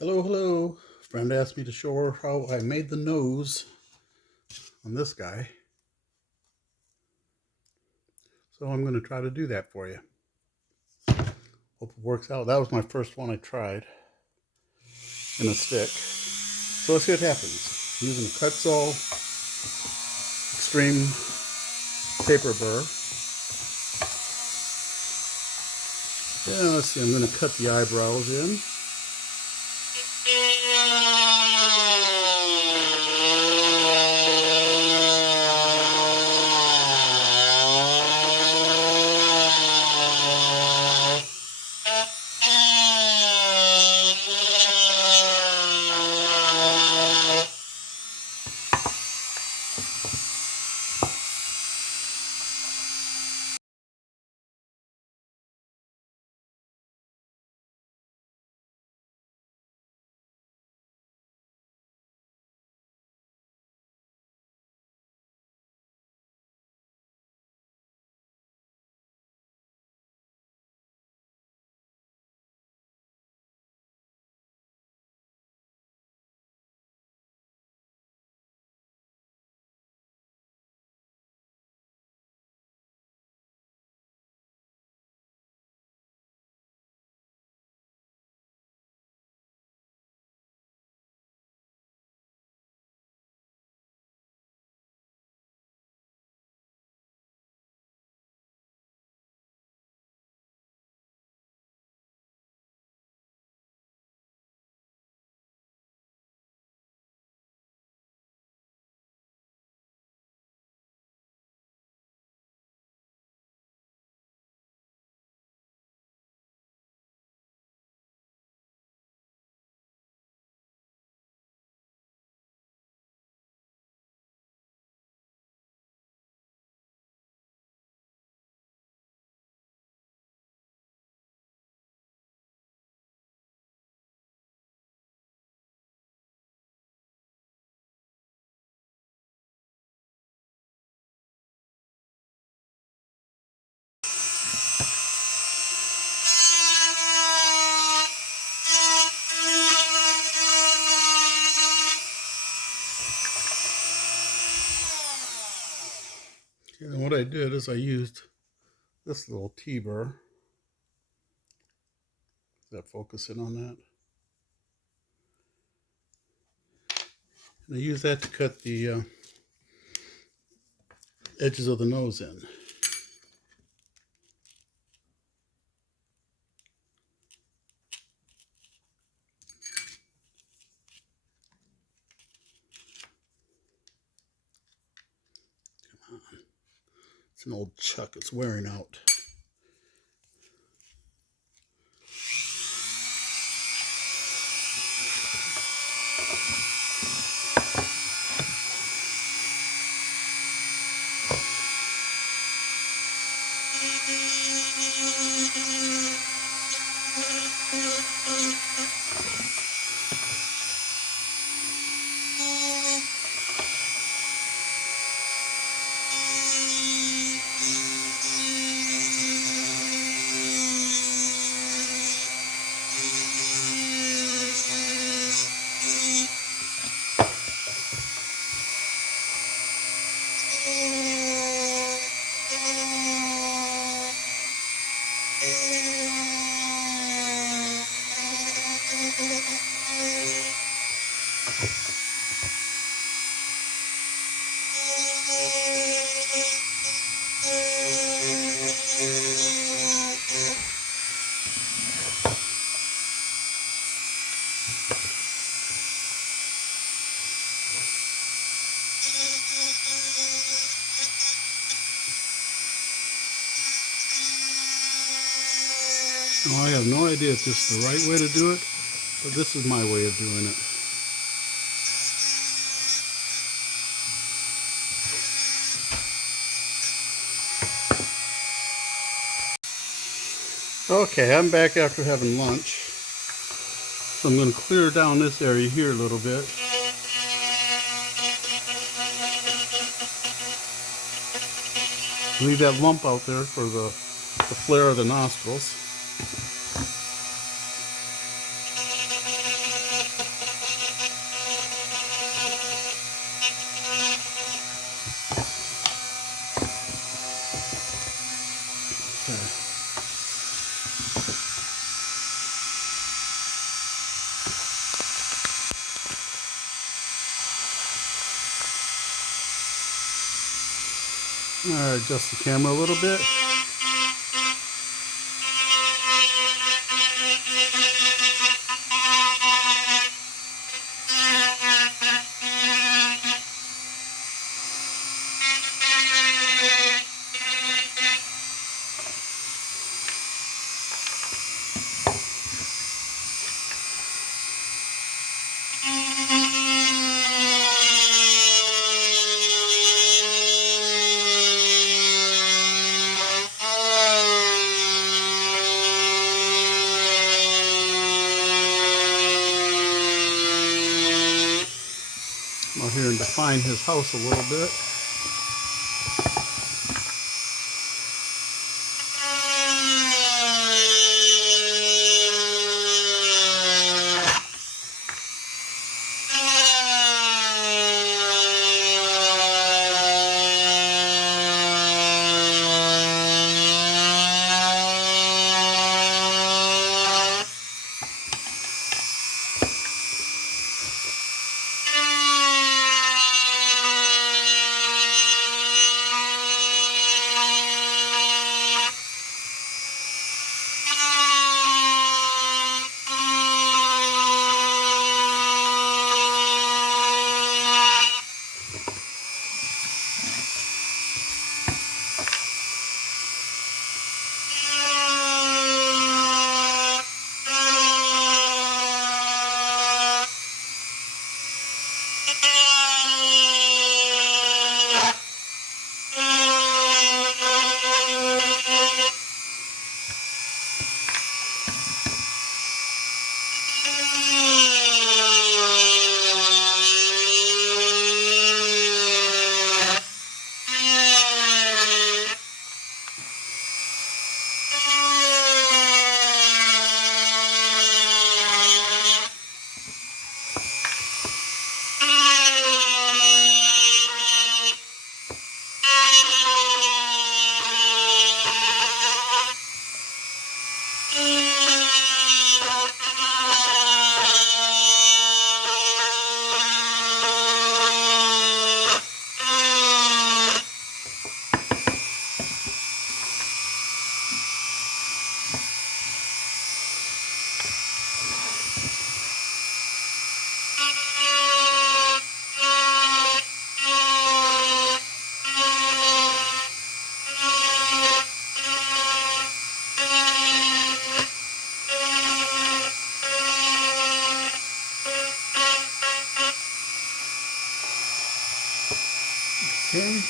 Hello, hello. Friend asked me to show her how I made the nose on this guy. So I'm going to try to do that for you. Hope it works out. That was my first one I tried in a stick. So let's see what happens. Using a Quetzal Extreme paper burr. Yeah, let's see. I'm going to cut the eyebrows in. And what I did is I used this little T-burr. Is that focusing on that? And I used that to cut the edges of the nose in. It's an old chuck. It's wearing out. Now, I have no idea if this is the right way to do it, but this is my way of doing it. Okay, I'm back after having lunch. So I'm going to clear down this area here a little bit. Leave that lump out there for the flare of the nostrils. Adjust the camera a little bit. Out here and define his house a little bit. Okay.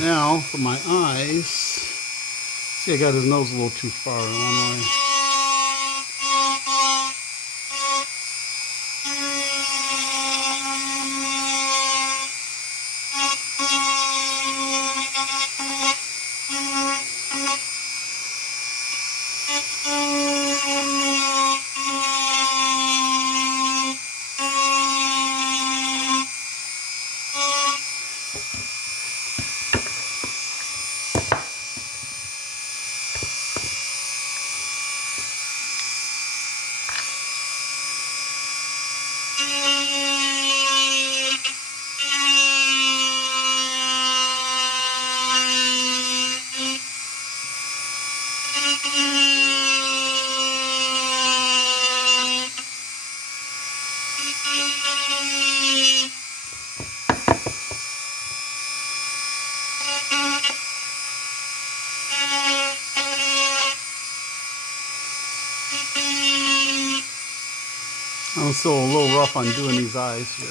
Now for my eyes. See, I got his nose a little too far in one way. I'm still a little rough on doing these eyes here.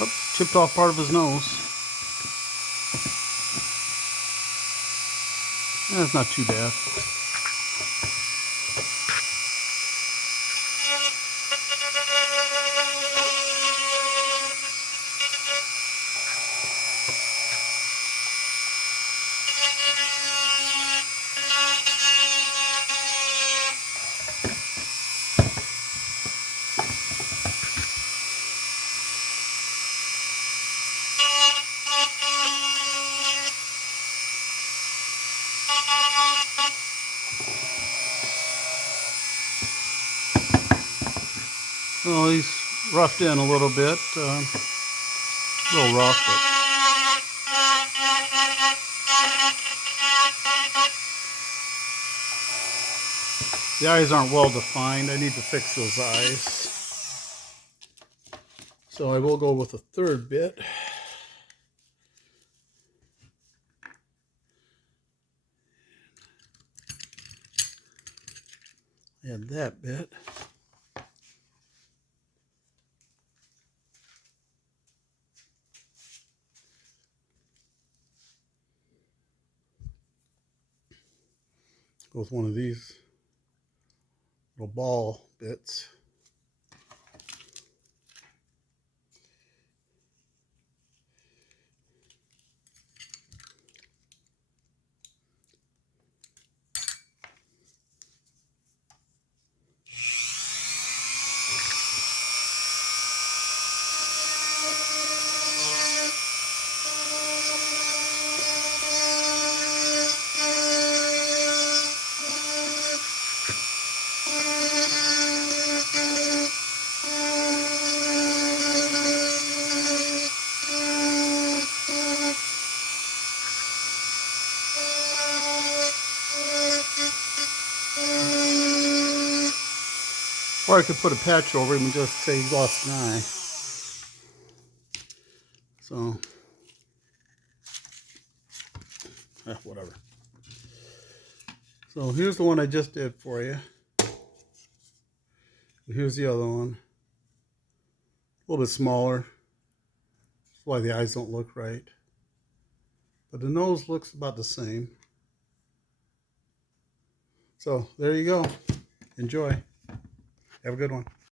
Oh, chipped off part of his nose. That's not too bad. Well, he's roughed in a little bit. A little rough, but the eyes aren't well defined. I need to fix those eyes. So I will go with a third bit. Add that bit. Go with one of these little ball bits. Or I could put a patch over him and just say he lost an eye. So, whatever. So here's the one I just did for you. And here's the other one. A little bit smaller. That's why the eyes don't look right. But the nose looks about the same. So there you go. Enjoy. Have a good one.